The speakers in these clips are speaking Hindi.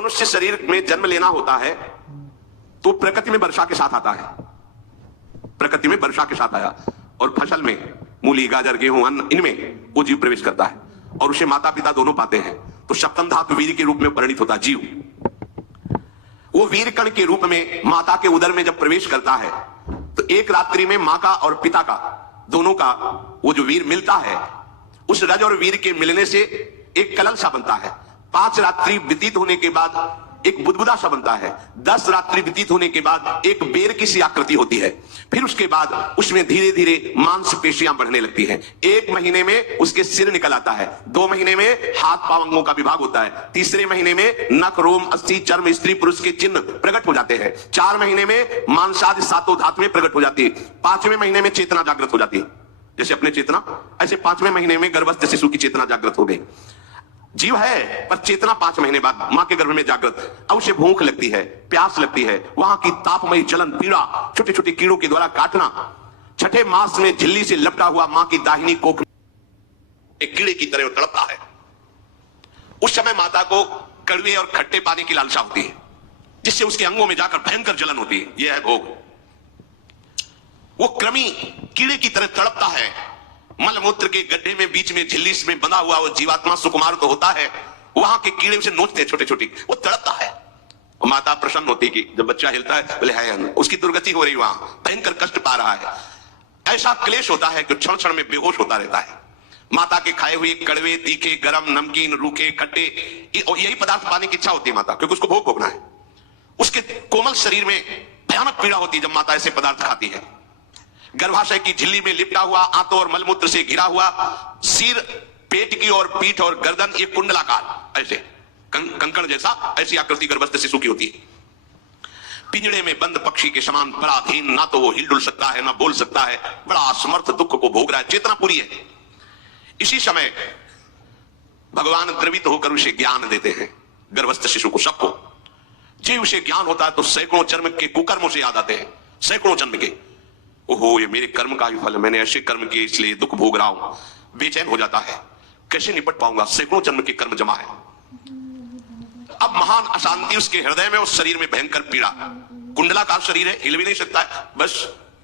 मनुष्य शरीर में जन्म लेना होता है तो प्रकृति में वर्षा के साथ आता है, प्रकृति में वर्षा के साथ आया और फसल में मूली गाजर गेहूं अन्न इनमें वो जीव प्रवेश करता है और उसे माता पिता दोनों पाते हैं। तो सप्तम धातु वीर के रूप में परिणित होता है जीव। वो वीर कण के रूप में माता के उदर में जब प्रवेश करता है तो एक रात्रि में मां का और पिता का दोनों का वो जो वीर मिलता है, उस रज और वीर के मिलने से एक कलल सा बनता है। 5 रात्रि व्यतीत होने के बाद एक बुदबुदा सा बनता है। 10 रात्रि व्यतीत होने के बाद एक बेर की सी आकृति होती है। फिर उसके बाद उसमें धीरे धीरे मांसपेशियां बढ़ने लगती हैं। 1 महीने में उसके सिर निकल आता है, 2 महीने में हाथ पांव अंगों का विभाग होता है, तीसरे महीने में नख रोम अस्थि चर्म स्त्री पुरुष के चिन्ह प्रकट हो जाते हैं, 4 महीने में मांसादि सातों धातुएं प्रकट हो जाती है, 5वें महीने में चेतना जागृत हो जाती है। जैसे अपने चेतना, ऐसे 5वें महीने में गर्भस्थ शिशु की चेतना जागृत हो गई। जीव है पर चेतना 5 महीने बाद मां के गर्भ में जागृत। अब उसे भूख लगती है, प्यास लगती है, वहां की तापमयी जलन पीड़ा, छोटे छोटे कीड़ों के द्वारा काटना, 6ठे मास में झिल्ली से लपटा हुआ मां की दाहिनी कोख एक कीड़े की तरह तड़पता है। उस समय माता को कड़वे और खट्टे पानी की लालसा होती है, जिससे उसके अंगों में जाकर भयंकर जलन होती है। यह है भोग। वो कृमि कीड़े की तरह तड़पता है। मलमूत्र के गड्ढे में बीच में झिल्ली में बंधा हुआ वो जीवात्मा सुकुमार तो होता है, वहां के कीड़े उसे नोचते हैं छोटे छोटे, वो तड़पता है। माता प्रसन्न होती कि जब बच्चा हिलता है बोले है, उसकी दुर्गति हो रही, वहां भयंकर कष्ट पा रहा है। ऐसा क्लेश होता है कि क्षण क्षण में बेहोश होता रहता है। माता के खाए हुए कड़वे तीखे गरम नमकीन रूखे खट्टे यही पदार्थ पाने की इच्छा होती है माता, क्योंकि उसको भोग भोगना है। उसके कोमल शरीर में भयानक पीड़ा होती है जब माता ऐसे पदार्थ खाती है। गर्भाशय की झिल्ली में लिपटा हुआ, आंतों और मलमूत्र से घिरा हुआ सिर, पेट की और पीठ और गर्दन ये कुंडलाकार ऐसे कंकड़ जैसा ऐसी आकृति गर्भस्थ शिशु की होती है। पिंजड़े में बंद पक्षी के समान पराधीन, ना तो वो हिल डुल सकता है ना बोल सकता है, बड़ा असमर्थ दुख को भोग रहा है, चेतना पूरी है। इसी समय भगवान द्रवित होकर उसे ज्ञान देते हैं, गर्भस्थ शिशु को, सबको। जीव उसे ज्ञान होता है तो सैकड़ों जन्म के कुकर्मों से याद आते हैं, सैकड़ों जन्म के। ओहो, ये मेरे कर्म का ही फल है, मैंने ऐसे कर्म किए इसलिए दुख भोग रहा हूं। बेचैन हो जाता है, कैसे निपट पाऊंगा, सैकड़ों जन्म के कर्म जमा है। अब महान अशांति उसके हृदय में, उस शरीर में भयंकर पीड़ा, कुंडलाकार शरीर है, हिल भी नहीं सकता है, बस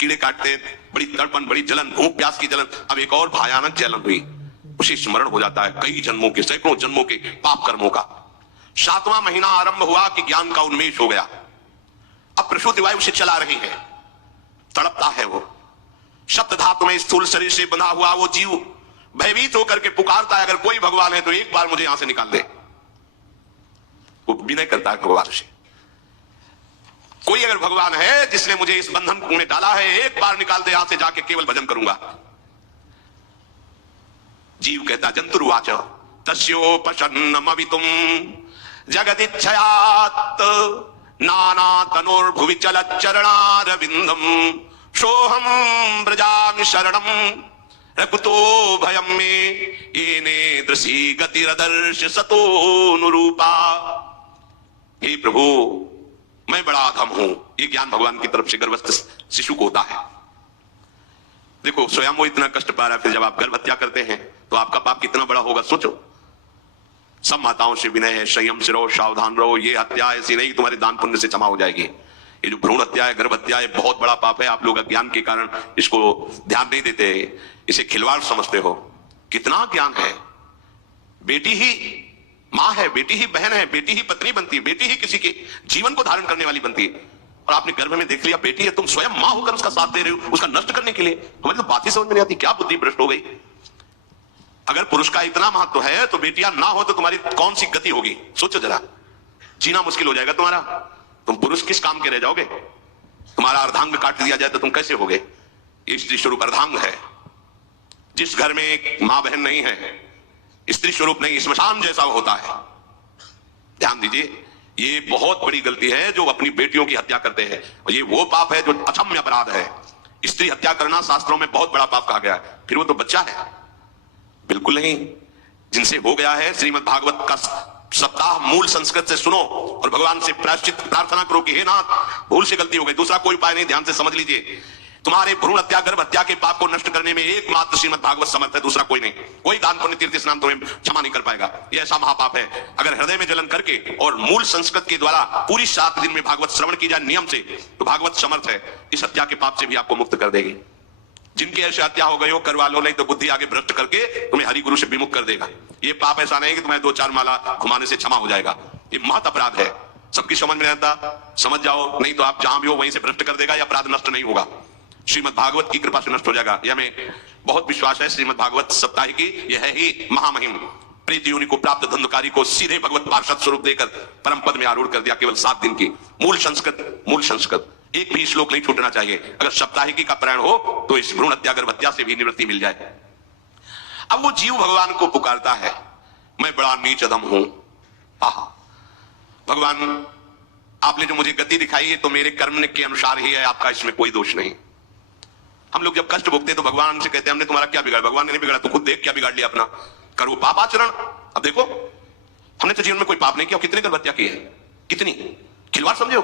कीड़े काटते हैं, बड़ी तड़पन, बड़ी जलन, भूख प्यास की जलन। अब एक और भयानक जलन हुई, उसे स्मरण हो जाता है कई जन्मों के, सैकड़ों जन्मों के पाप कर्मों का। 7वां महीना आरंभ हुआ कि ज्ञान का उन्मेष हो गया। अब प्रसूति वायु उसे चला रही है, तड़पता है वो। सप्त धातु में स्थूल शरीर से बंधा हुआ वो जीव भयभीत होकर के पुकारता है, अगर कोई भगवान है तो एक बार मुझे यहां से निकाल दे। वो विनय करता है भगवान से, कोई अगर भगवान है जिसने मुझे इस बंधन में डाला है, एक बार निकाल दे यहां से, जाके केवल भजन करूंगा। जीव कहता, जंतुर्वाच तस्योपशन्नमवितुम जगदिच्छयात् नाना तनोर्भुवि चलच्चरणारविंदम सोहम ब्रजामि शरणम रकुतो भयम में येने दृशी गतिरदर्श सतोनुरूपा। हे प्रभु, मैं बड़ा अधम हूं। ये ज्ञान भगवान की तरफ से गर्भस्थ शिशु को होता है। देखो, स्वयं वो इतना कष्ट पा रहा है, फिर जब आप गर्भ हत्या करते हैं तो आपका पाप कितना बड़ा होगा, सोचो। सब माताओं से विनय है, संयम से रहो, सावधान रहो। ये हत्या ऐसी नहीं तुम्हारे दान पुण्य से क्षमा हो जाएगी। ये जो भ्रूण हत्या है, गर्भ हत्या है, बहुत बड़ा पाप है। आप लोग अज्ञान के कारण इसको ध्यान नहीं देते, इसे खिलवाड़ समझते हो। कितना ज्ञान है। बेटी ही मां है, बेटी ही बहन है, बेटी ही पत्नी बनती है, बेटी ही किसी के जीवन को धारण करने वाली बनती है। और आपने गर्भ में देख लिया बेटी है, तुम स्वयं मां होकर उसका साथ दे रहे हो, उसका नष्ट करने के लिए। हमारी तो बात ही समझ में नहीं आती, क्या बुद्धि भ्रष्ट हो गई। अगर पुरुष का इतना महत्व है तो बेटियां ना हो तो तुम्हारी कौन सी गति होगी, सोचो जरा। जीना मुश्किल हो जाएगा तुम्हारा। तुम पुरुष किस काम के रह जाओगे। तुम्हारा अर्धांग काट दिया जाए तो तुम कैसे होगे। स्त्री स्वरूप अर्धांग है। जिस घर में एक मां बहन नहीं है, स्त्री स्वरूप नहीं, स्मशान जैसा होता है। ध्यान दीजिए, ये बहुत बड़ी गलती है जो अपनी बेटियों की हत्या करते हैं, और ये वो पाप है जो अक्षम्य अपराध है। स्त्री हत्या करना शास्त्रों में बहुत बड़ा पाप कहा गया है। फिर वो तो बच्चा है, बिल्कुल नहीं। जिनसे हो गया है, श्रीमद् भागवत का सप्ताह मूल संस्कृत से सुनो और भगवान से प्रायश्चित प्रार्थना करो कि हे नाथ, भूल से गलती हो गई, दूसरा कोई उपाय नहीं, ध्यान से समझ लीजिए। तुम्हारे भ्रूण हत्या गर्भ हत्या के पाप को नष्ट करने में एकमात्र श्रीमद् भागवत समर्थ है, दूसरा कोई नहीं। कोई दान पुण्य तीर्थ स्नान तुम्हें क्षमा नहीं कर पाएगा। यह ऐसा महापाप है। अगर हृदय में जलन करके और मूल संस्कृत के द्वारा पूरी 7 दिन में भागवत श्रवण की जाए नियम से, तो भागवत समर्थ है, इस हत्या के पाप से भी आपको मुक्त कर देगी। जिनकी ऐसे हत्या हो गई हो करवा लो, नहीं तो बुद्धि आगे भ्रष्ट करके तुम्हें हरि गुरु से विमुख कर देगा। ये पाप ऐसा नहीं कि तुम्हें 2-4 माला घुमाने से क्षमा हो जाएगा। ये महत अपराध है। सबकी समझ में रहता, समझ जाओ, नहीं तो आप जहां भी हो वहीं से भ्रष्ट कर देगा। यह अपराध नष्ट नहीं होगा, श्रीमद् भागवत की कृपा से नष्ट हो जाएगा। यह हमें बहुत विश्वास है। श्रीमद् भागवत सप्ताह की यह है ही महामहिम। प्रीति योनि को प्राप्त धंधकारी को सीधे भगवत पार्षद स्वरूप देकर परम पद में आरूढ़ कर दिया। केवल 7 दिन की मूल संस्कृत एक भी श्लोक नहीं छूटना चाहिए। अगर सप्ताहिकी का प्राण हो तो इस भ्रूण हत्या गर्भ हत्या से भी निवृत्ति मिल जाए। अब वो जीव भगवान को पुकारता है, मैं बड़ा नीच अधम हूं। आहा, भगवान आपने जो मुझे गति दिखाई है तो मेरे कर्म के अनुसार ही है, आपका इसमें कोई दोष नहीं। हम लोग जब कष्ट भोगते तो भगवान से कहते हैं हमने तुम्हारा क्या बिगाड़ा। भगवान ने नहीं बिगाड़ा, तो खुद देख क्या बिगाड़ लिया अपना। करो पाप आचरण। अब देखो, हमने तो जीवन में कोई पाप नहीं किया, कितने गर्भ हत्या की है, कितनी खिलवाड़ समझो।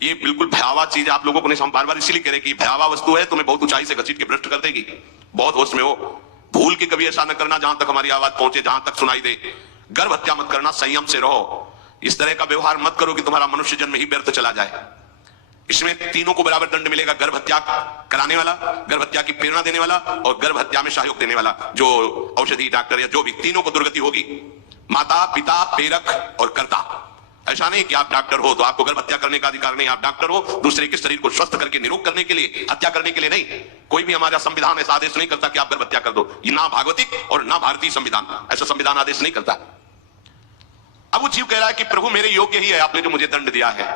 ये बिल्कुल भयावह चीज आप लोगों को नहीं, हम बार बार इसीलिए कह रहे कि भयावह वस्तु है, तुम्हें बहुत ऊंचाई से घसीट के भ्रष्ट कर देगी। बहुत होश में हो, भूल के कभी ऐसा न करना जहां तक हमारी आवाज पहुंचे, जहां तक सुनाई दे। गर्भ हत्या मत करना, संयम से रहो। इस तरह का व्यवहार मत करो कि तुम्हारा मनुष्य जन्म ही व्यर्थ चला जाए। इसमें तीनों को बराबर दंड मिलेगा, गर्भ हत्या कराने वाला, गर्भ हत्या की प्रेरणा देने वाला और गर्भ हत्या में सहयोग देने वाला जो औषधि डॉक्टर या जो भी, तीनों को दुर्गति होगी। माता पिता प्रेरक और कर्ता। ऐसा नहीं कि आप डॉक्टर हो तो आपको गर्भ हत्या करने का अधिकार नहीं। आप डॉक्टर हो दूसरे के शरीर को स्वस्थ करके निरोग करने के लिए, हत्या करने के लिए नहीं। कोई भी हमारा संविधान ऐसा आदेश नहीं करता कि आप गर्भ हत्या कर दो। ये ना भागवतिक और ना भारतीय संविधान ऐसा संविधान आदेश नहीं करता। अब वो जीव कह रहा है कि प्रभु मेरे योग्य ही है, आपने जो मुझे दंड दिया है।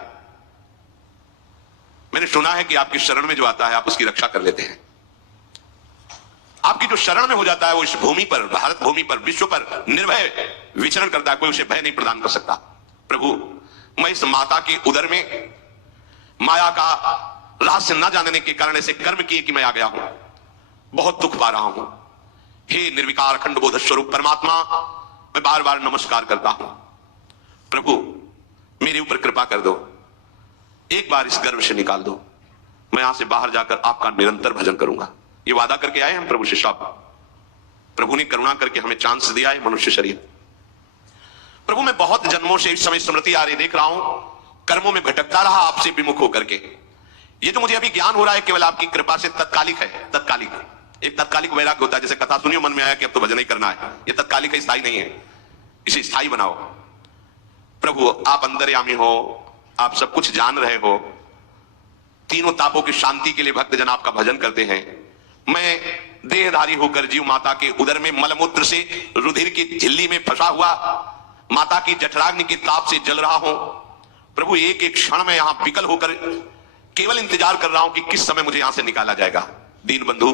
मैंने सुना है कि आपकी शरण में जो आता है आप उसकी रक्षा कर लेते हैं। आपकी जो शरण में हो जाता है वो इस भूमि पर, भारत भूमि पर, विश्व पर निर्भय विचरण करता है। कोई उसे भय नहीं प्रदान कर सकता। प्रभु, मैं इस माता के उदर में माया का रहस्य न जानने के कारण ऐसे कर्म किए कि मैं आ गया हूं। बहुत दुख पा रहा हूं। हे निर्विकार अखंड बोध स्वरूप परमात्मा, मैं बार बार नमस्कार करता हूं। प्रभु, मेरे ऊपर कृपा कर दो, एक बार इस गर्भ से निकाल दो। मैं यहां से बाहर जाकर आपका निरंतर भजन करूंगा। ये वादा करके आए हम प्रभु से सब। प्रभु ने करुणा करके हमें चांस दिया है मनुष्य शरीर। प्रभु, मैं बहुत जन्मों से इस समय स्मृति आ रही देख रहा हूं, कर्मों में भटकता रहा आपसे विमुख होकर के। ये जो मुझे अभी ज्ञान हो रहा है केवल आपकी कृपा से तत्कालिक है। तत्कालिक, एक तत्कालिक वैराग्य होता है। जैसे कथा सुनियो, मन में आया कि अब तो भजन ही करना है। ये तत्कालिक है, स्थायी नहीं है। इसे स्थायी बनाओ। प्रभु, आप अंतर्यामी हो, आप सब कुछ जान रहे हो। तीनों तापों की शांति के लिए भक्तजन आपका भजन करते हैं। मैं देहधारी होकर जीव माता के उदर में मलमूत्र से रुधिर की झिल्ली में फंसा हुआ माता की जठराग्नि के ताप से जल रहा हूं। प्रभु, एक एक क्षण में यहां विकल होकर केवल इंतजार कर रहा हूं कि किस समय मुझे यहां से निकाला जाएगा। दीन बंधु,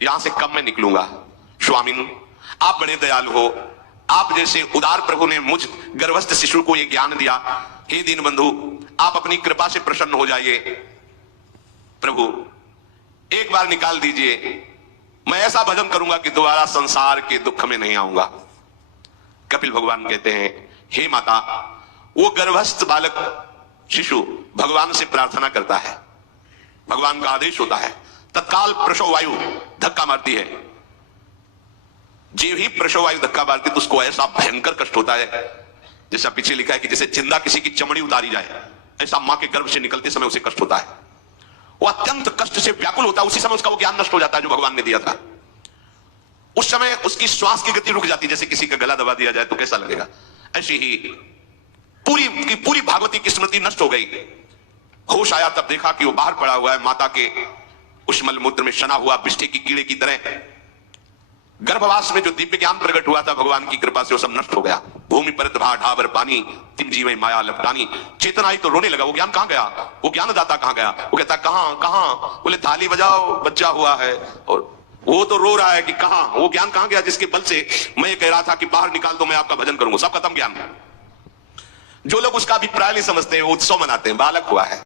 यहां से कब मैं निकलूंगा। स्वामिन, आप बड़े दयालु हो। आप जैसे उदार प्रभु ने मुझ गर्भस्थ शिशु को यह ज्ञान दिया। हे दीन बंधु, आप अपनी कृपा से प्रसन्न हो जाइए। प्रभु, एक बार निकाल दीजिए। मैं ऐसा भजन करूंगा कि दोबारा संसार के दुख में नहीं आऊंगा। कपिल भगवान कहते हैं, हे माता, वो गर्भस्थ बालक शिशु भगवान से प्रार्थना करता है। भगवान का आदेश होता है, तत्काल प्रसव वायु धक्का मारती है। जीव ही प्रसव वायु धक्का मारती तो उसको ऐसा भयंकर कष्ट होता है, जैसा पीछे लिखा है कि जैसे जिंदा किसी की चमड़ी उतारी जाए, ऐसा मां के गर्भ से निकलते समय उसे कष्ट होता है। वो अत्यंत कष्ट से व्याकुल होता है। उसी समय उसका वो ज्ञान नष्ट हो जाता है जो भगवान ने दिया था। उस समय उसकी श्वास की गति रुक जाती है। जैसे किसी का गला दबा दिया जाए तो कैसा लगेगा, ऐसी ही पूरी की पूरी भागवती की स्मृति नष्ट हो गई। होश आया तब देखा कि वो बाहर पड़ा हुआ है, माता के उस मलमूत्र में सना हुआ बिष्ठे की कीड़े की तरह। गर्भवास में जो दिव्य ज्ञान प्रकट हुआ था भगवान की कृपा से, वो सब नष्ट हो गया। भूमि पर ढाबर पानी, तिम जीवे माया लपटानी। चेतना आई तो रोने लगा। वो ज्ञान कहां गया, वो ज्ञानदाता कहां गया। वो कहता कहां कहां, बोले थाली बजाओ, बच्चा हुआ है। और वो तो रो रहा है कि कहां, वो ज्ञान कहां गया जिसके बल से मैं कह रहा था कि बाहर निकाल दो, मैं आपका भजन करूंगा। सब खत्म ज्ञान। जो लोग उसका अभिप्राय नहीं समझते वो उत्सव मनाते हैं, बालक हुआ है।